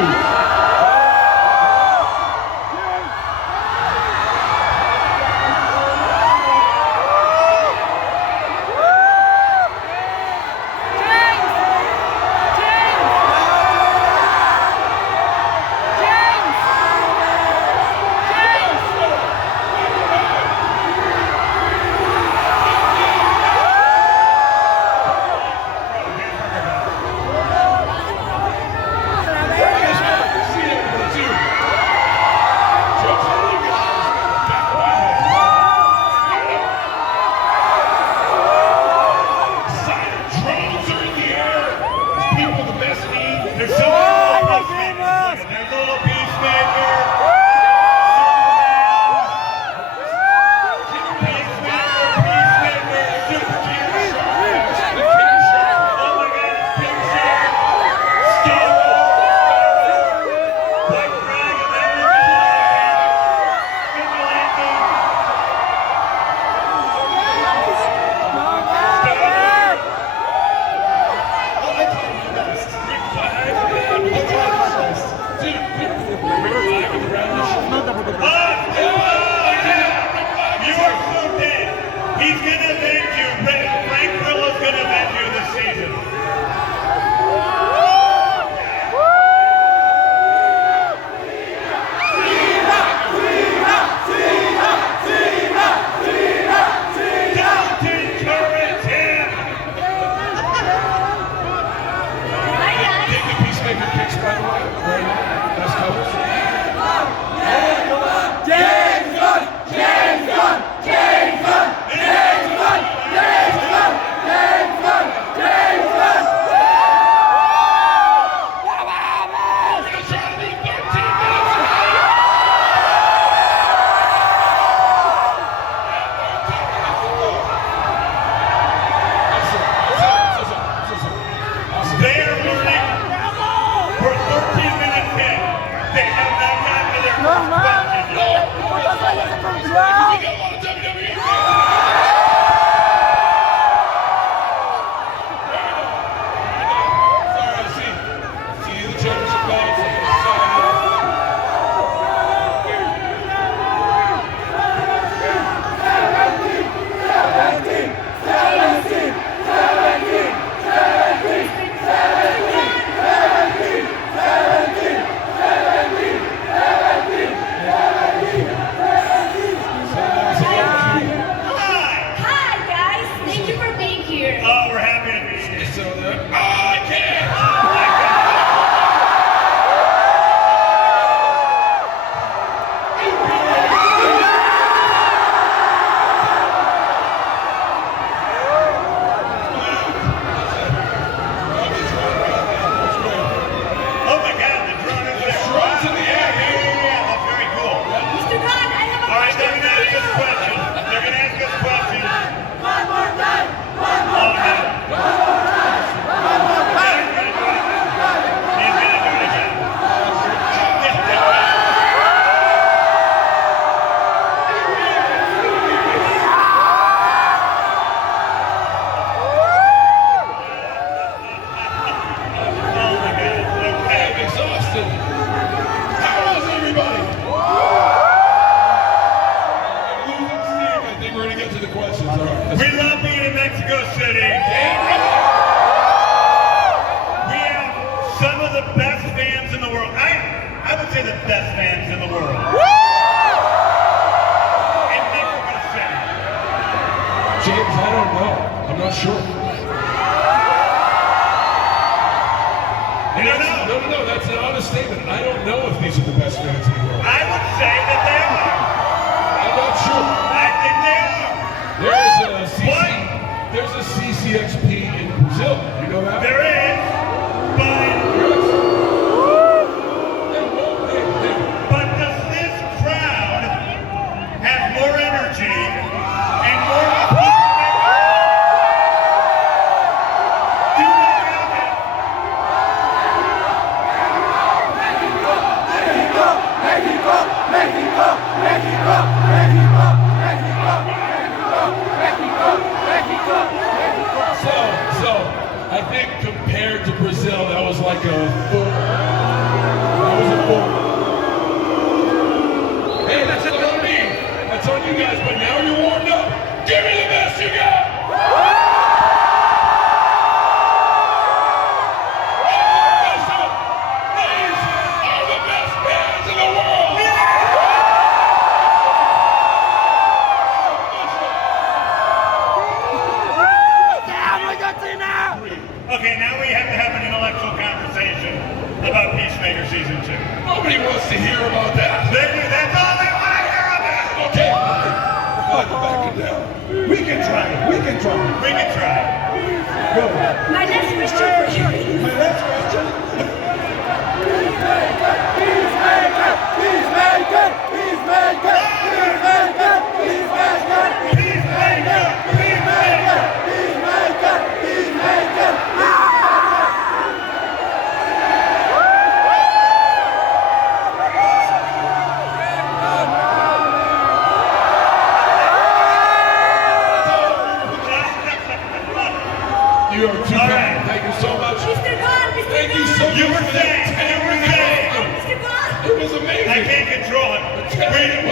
shoes. There's so many Peacemakers. There's a little Peacemaker. Peacemaker, Super King Shark. The King Shark. Oh my God, it's King Shark. Scandal. Black Dragon, that He's gonna avenge you. Frank Grillo's gonna avenge you this season. Dalton Currington. Take the Peacemaker kicks, by the way. Right now. Best covers. James Gunn! James Gunn! James Gunn! James Gunn! James Gunn! James Gunn! James Gunn! We're gonna try to do 13 minutes. They are learning for 13-minute kick. They have not gotten to their first question yet. We got a lot of WWE Sorry, I see the championship belts. Oh, we're happy to be here. So I can't. Oh my God, the drone is there. Drone's in the air. Yeah, that's very cool. Mr. Gunn, I have a All right, they're question gonna ask for us you. questions. They're gonna ask us questions. One more time! One Oh more no. time! One more time! One more time! He's gonna do it again. Oh my God. Okay. I'm exhausted. How is everybody? I'm losing steam. I think we're gonna get to the questions. All right. We love being in Mexico City. We have some of the best fans in the world. I would say the best fans in the world. In Mexico City. James, I don't know. I'm not sure. You don't know? No, that's an honest statement. I don't know if these are the best fans in the world. I would say that they are. I'm not sure. I think they are. There's a CCXP in Brazil. You know that? There is, but does this crowd have more energy and more people? Do they have it? México! México! México! México! México! México! México! México! So I think compared to Brazil, that was like a Nobody wants to hear about that. They do. That's all they want to hear about. Okay, fine. Back it down. We can try. We can try. We can try. Go. My next question for you. My next question. Peacemaker! Peacemaker! Peacemaker! Peacemaker! Peacemaker! Peacemaker! Peacemaker! Peacemaker! Peacemaker! Peacemaker! You are too All kind. right. Thank you so much. Mr. Gunn! Mr. Thank you so much. You were saying. Mr. Gunn! It was amazing. I can't control him.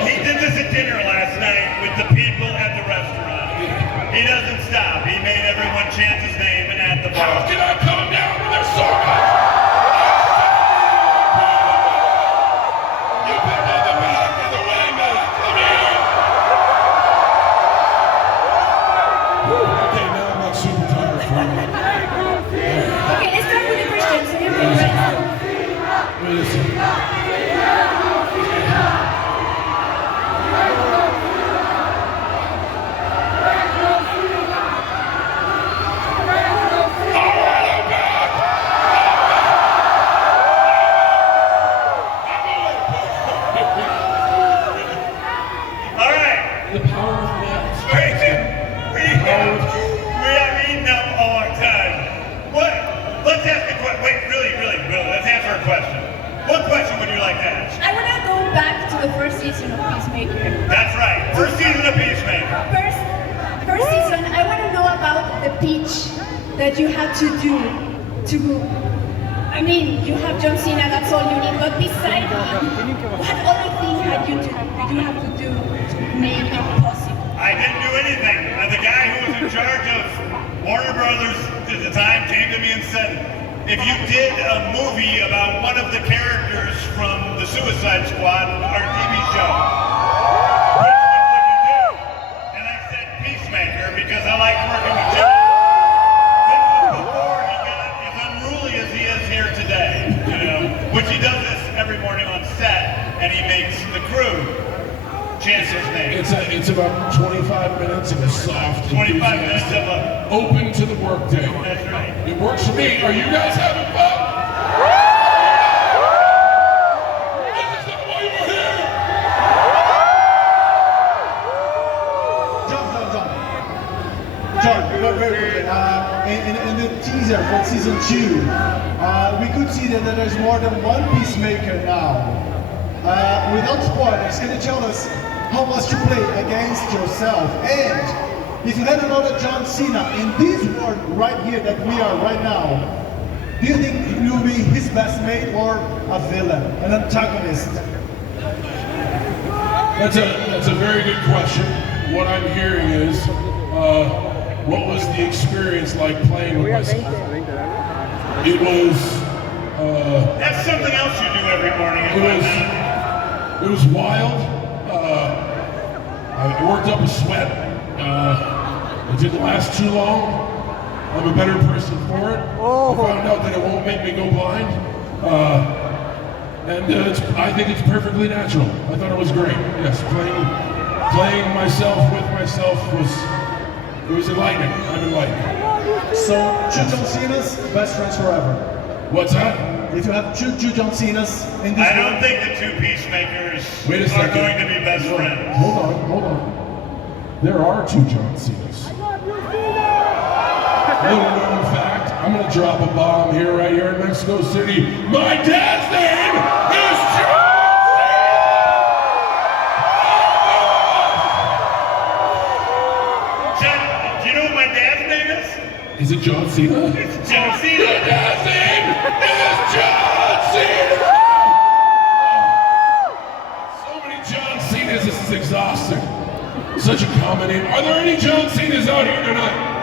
He did this at dinner last night with the people at the restaurant. He doesn't stop. He made everyone chant his name and at the How bar. can I calm down when there's so much? You've been on the back of the way, man. Come here. Okay, now I'm not super tired. Okay, let's start with the question. So you're ready? Wait a second. All right. The power of that. We have eaten up all our time. What? Let's ask a question. Wait, really. Let's answer a question. What question would you like to ask? I want to go back to the first season of Peacemaker. That's right. First season of Peacemaker. First season, I want to know about the pitch that you had to do to. I mean, you have John Cena, that's all you need. But beside that, what other thing did you have to do to make it possible? I didn't do anything. The guy who was in charge of Warner Brothers at the time came to me and said, if you did a movie about one of the characters from the Suicide Squad, our TV show, which one would you do? And I said Peacemaker because I like working with Jim. This was before he got as unruly as he is here today, which he does this every morning on set, and he makes the crew chant his name. It's about 25 minutes of a soft, 25 minutes of a... open to the workday. That's right. It works for me. Are you guys having fun? This is not why you're here. John, very quickly. In the teaser for season 2, we could see that there's more than one Peacemaker now. Without spoilers, can you tell us how much you play against yourself? And if you had another John Cena in this world right here that we are right now, do you think you will be his best mate or a villain, an antagonist? That's a very good question. What I'm hearing is, what was the experience like playing with myself? It was. That's something else you do every morning. It was wild. I worked up a sweat. It didn't last too long. I'm a better person for it. I found out that it won't make me go blind. I think it's perfectly natural. I thought it was great. Yes, playing myself with myself was enlightening. I'm enlightened. So, two John Cenas, best friends forever. What's that? If you have two John Cenas in this I don't world, think the two Peacemakers Wait a are second. going to be best friends. Hold on. There are two John Cenas. Little known fact, I'm gonna drop a bomb right here in Mexico City. My dad's name is John John, do you know what my dad's name is? Is it John Cena? It's John My Cena. dad's name is John Cena! So many John Cenas, this is exhausting. Such a common name. Are there any John Cenas out here tonight?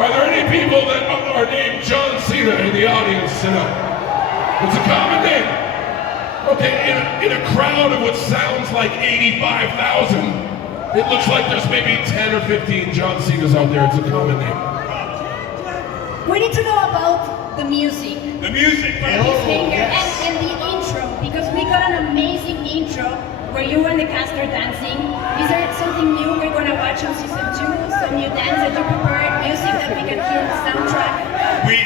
Are there any people that are named John Cena in the audience tonight? It's a common name. Okay, in a crowd of what sounds like 85,000, it looks like there's maybe 10 or 15 John Cenas out there. It's a common name. We need to know about the music. The music, For yeah. Peacemaker yes. and the intro, because we got an amazing intro where you and the cast are dancing. Is there something new we're gonna watch on season 2? Some new dance that you prepared, music that we can hear in the soundtrack? We,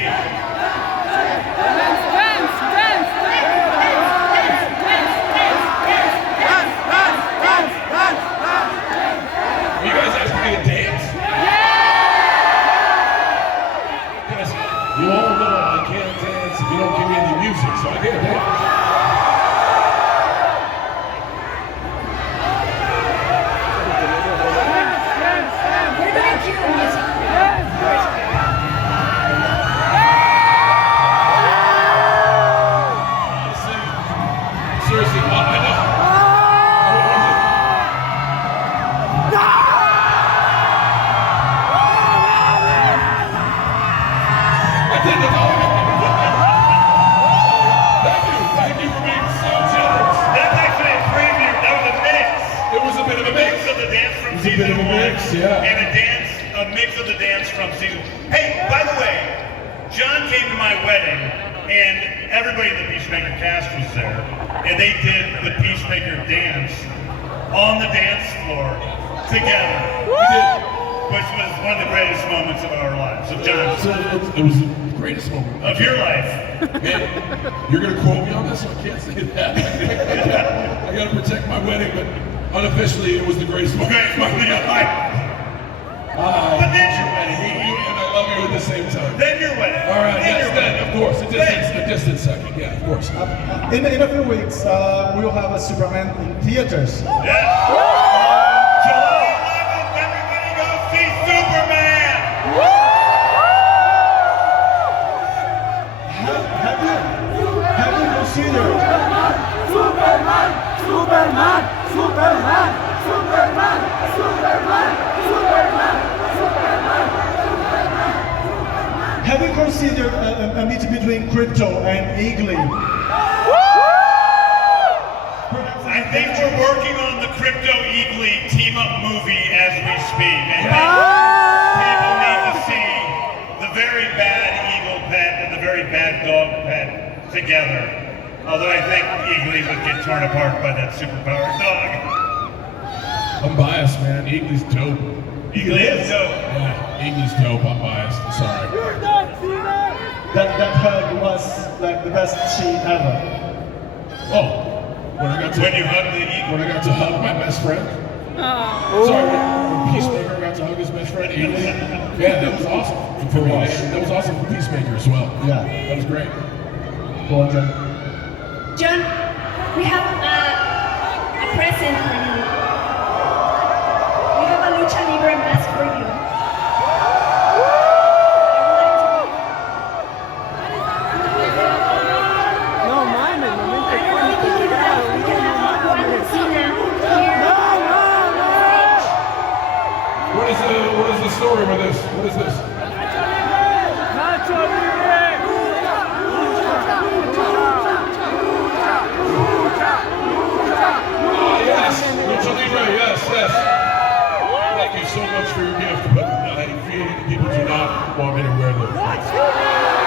Are you guys asking me to dance? Guys, you all know I can't dance if you don't give me any music, so I can't dance. We're gonna cue the music. Seriously, I know. I did the Thank you for being so generous. that's actually a preview. That was a mix. It was a bit of a Mix mix. of the dance from It was a season bit of a 1. mix, yeah. And a mix of the dance from season. Hey, by the way, John came to my wedding, and everybody in the Peacemaker cast was there, and they did the Peacemaker dance on the dance floor together. We did. Which was one of the greatest moments of our lives, of John's, So it was the greatest moment. of your life. Man, you're gonna quote me on this? I can't say that. I gotta protect my wedding, but unofficially, it was the greatest moment Greatest moment of your life. But then your wedding, you and I love you at the same time. Then your wedding. All right, Then yes, your then, wedding. of course, a distant second, yeah, of course. In a few weeks, we'll have a Superman in theaters. Yes. July 11th, everybody go see Superman. Have you considered? Have you considered a meeting between Crypto and Eagly? I think we're working on the Crypto Eagly team-up movie as we speak. And people need to see the very bad eagle pet and the very bad dog pet together. Although I think Eagly would get torn apart by that superpowered dog. I'm biased, man. Eagly's dope. Eagly is dope. Yeah, Eagly's dope. I'm biased. I'm sorry. That hug was like the best scene ever. Oh, when I got to When you hug the eagle. when I got to hug my best friend. Sorry, when Peacemaker got to hug his best friend, Eagly. Yeah, that was awesome for me. And that was awesome for Peacemaker as well. Yeah. That was great. Go on, Jen. John, we have a present for you. We have a Lucha Libre mask for you. I don't know if we can have Gunn and Cena here. What is the story with this? What is this? Oh yes, Lucha Libre, yes. Thank you so much for your gift, but I fear people do not want me to wear them.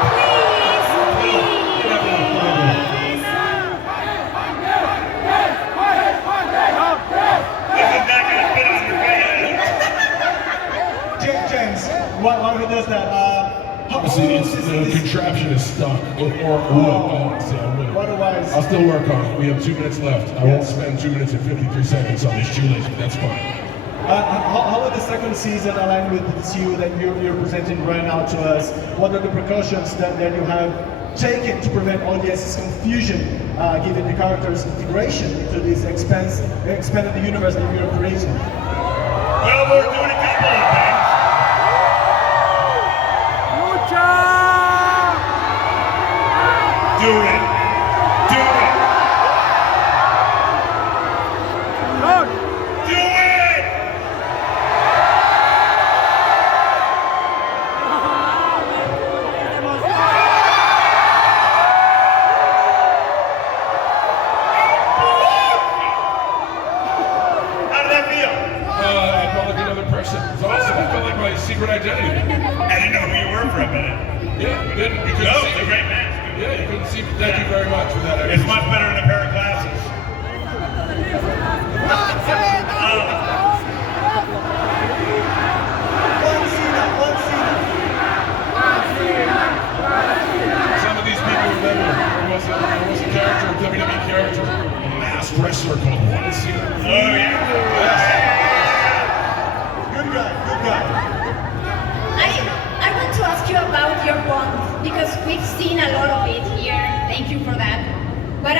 This is not going to fit on your head. James, while he does that, how See, long is the this? contraption is stuck. Or I will. Otherwise, I'll still work on it. We have 2 minutes left. I won't spend 2 minutes and 53 seconds on this shoelace, but that's fine. how will the second season align with the CU that you're presenting right now to us? What are the precautions that you have taken to prevent audience's confusion, given the characters' integration into this expanded universe that you're creating? Well, we're doing a couple of things. Do it. Do it. Do it. How did that feel? I felt like another person. It's awesome. didn't. You couldn't No, see it's a me. great match. Yeah, you couldn't see me. Thank you very much for that. It's much better than a pair of glasses. Some of these people remember there was a character, a WWE character, a masked wrestler called Cena. Oh, yeah. Good guy, good guy. I want to ask you about your bond because we've seen a lot of it here. Thank you for that. But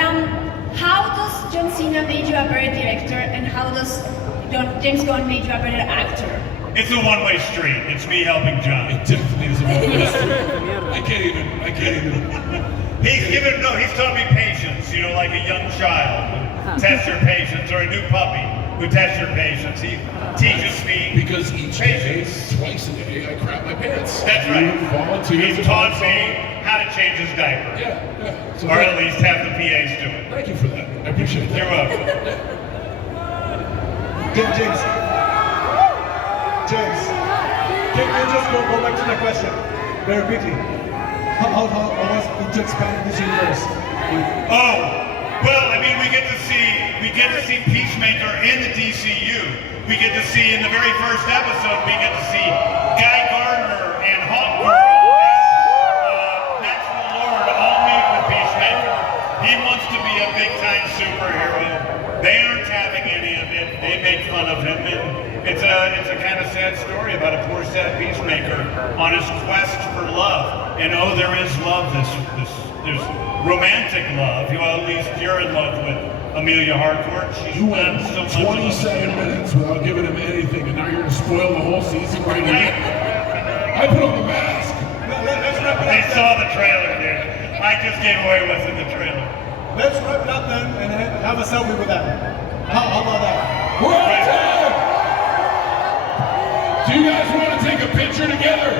how does John Cena make you a better director, and how does James Gunn make you a better actor? It's a one-way street. It's me helping John. It definitely is a one. I can't even. He's taught me patience, you know, like a young child who tests your patience, or a new puppy who tests your patience. He teaches me Because each day, twice a day, I crap my pants. That's right. Volunteers. He's taught me how to change his diaper. Yeah. So Or at least have the PAs do it. thank you for that. I appreciate that. You're welcome. James, can you just go back to the question very quickly? How was it to expand this universe? Oh, well, I mean, we get to see Peacemaker in the DCU. We get to see in the very first episode, we get to see Guy Gardner and Hawkgirl and Natural Lord all meet with Peacemaker. He wants to be a big-time superhero. They aren't having any of it. They make fun of him, and it's a kind of sad story about a poor, sad Peacemaker on his quest for love. And oh, there is love. There's romantic love. Well, at least you're in love with Amelia Harcourt. She's You went not so much 27 minutes without giving him anything, and now you're going to spoil the whole season right here. I put on the mask. Let's wrap it They up. saw the trailer, dude. I just gave away what's in the trailer. Let's wrap it up then and have a selfie with them. How about that? We're out of time. Do you guys want to take a picture together?